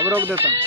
अब रोक देता हूँ।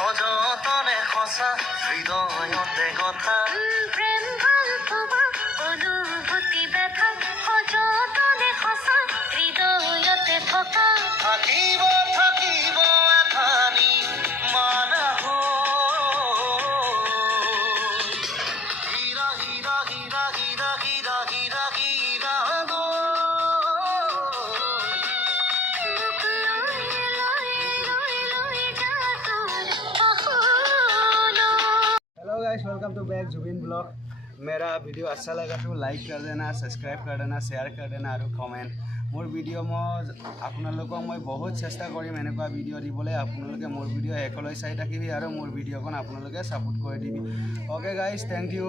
সযতনে সঁচা হৃদয়তে কথা প্ৰেম ভাল পোৱা অনুভূতি ব্যথা সযতনে সঁচা হৃদয়তে থকা থাকিব থাকিব এঠানি মানা হীৰা হীৰা হীৰা হীৰা হীৰা হীৰা হীৰা guys welcome to back Zubin blog. मेरा वीडियो अच्छा लगा तो लाइक कर देना, सब्सक्राइब कर देना, शेयर कर देना और कमेंट। मोर भिडिओ मैं आपलोक मैं बहुत चेष्टा करिम एनेकुवा भिडिओ दिबले। आपलोके मोर भिडिओ एकलै चाइ थाकिबि और मोर भिडिओ आपलोके सपोर्ट कर दिबि। Okay guys, thank you.